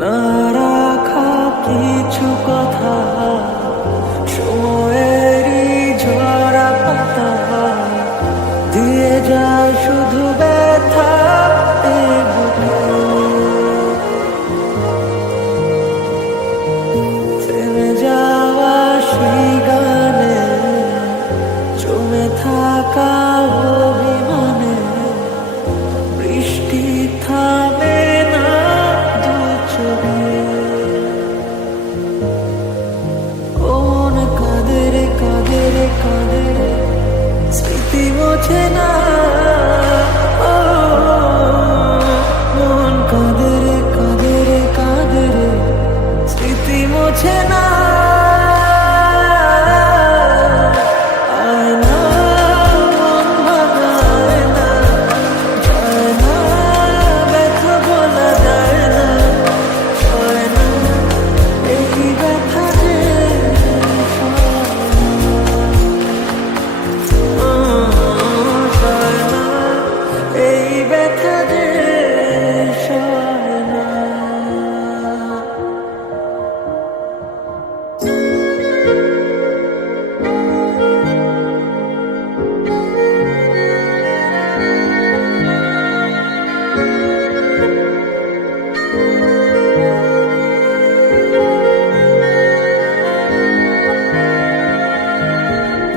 না রাখা কিছু কথা সময়েরই ঝরা পাতা দিয়ে যায় শুধু ব্যথা এ বুকে। থেমে যাওয়া সেই গানে জমে থাকা অভিমানে বৃষ্টি থামে না দু চোখে। ও মন কাঁদে রে কাঁদে রে কাঁদে রে স্মৃতি মোছে না। ও মন কাঁদে রে কাঁদে রে কাঁদে রে স্মৃতি মোছে না। আয় না মন ভাঙায় না, যায় না ব্যথা বলা যায় না, সয় না এই ব্যথা যে সয় না এই ব্যথা যে সয় না।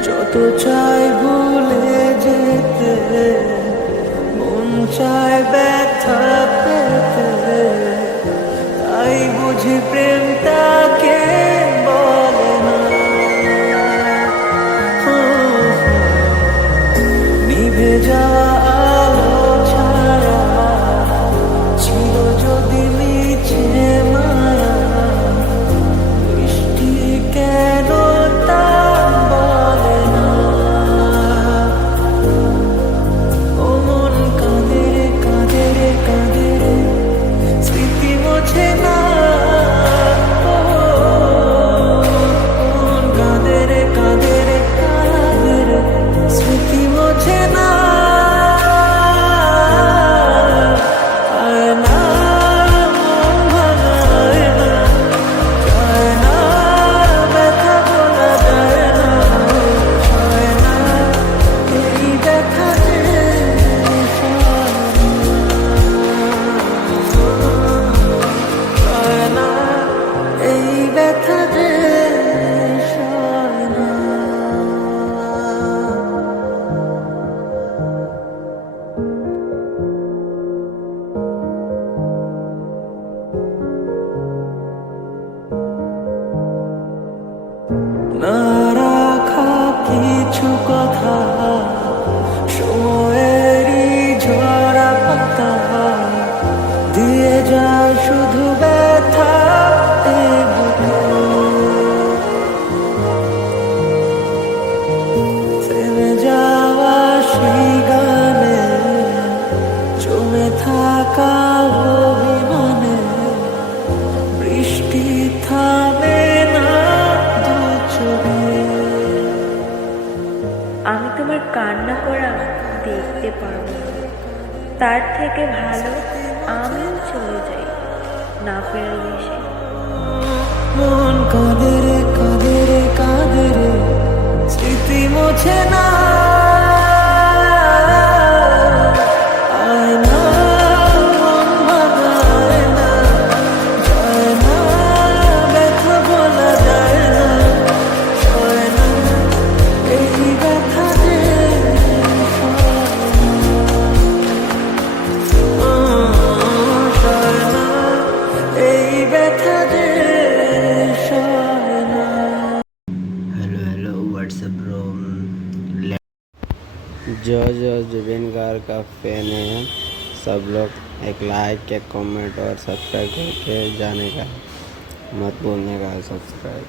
যত চাই ভুলে যেতে মন চায় ব্যথা পেতে, তাই বুঝি প্রেমটাকে বলে না। নিভে যাওয়া আলো ছাড়া ছিল যদি মিছে মায়া, বৃষ্টি কেন তা বলে না। ও মন কাঁদে রে কাঁদে রে কাঁদে রে স্মৃতি মোছে না। ও মন কাঁদে রে কাঁদে রে কাঁদে রে স্মৃতি মোছে না। আয় না মন ভাঙায় না, যায় না ব্যথা বলা যায় না, সয় না এই ব্যথা যে সয় না এই ব্যথা যে সয় না। না রাখা কিছু কথা সময়েরই ঝরা পাতা দিয়ে যায় শুধু ব্যথা এ বুকে। থেমে যাওয়া সেই গানে জমে থাকা অভিমানে বৃষ্টি থামে না দু চোখে। আমি তোমার কান্না করা দেখতে পারবো না, তার থেকে ভালো আমিও চলে যাই না ফেরার দেশে। মন কাঁদে রে কাঁদে রে কাঁদে রে স্মৃতি মোছে না। আয় না মন ভাঙায় না, যায় না ব্যথা বলা যায় না, সয় না এই ব্যথা যে সয় না এই ব্যথা যে সয় না। Hello hello WhatsApp bro. जो जुबिन गार्ग का फैन है सब लोग एक लाइक एक कमेंट और सब्सक्राइब करके जाने का मत भूलने का सब्सक्राइब।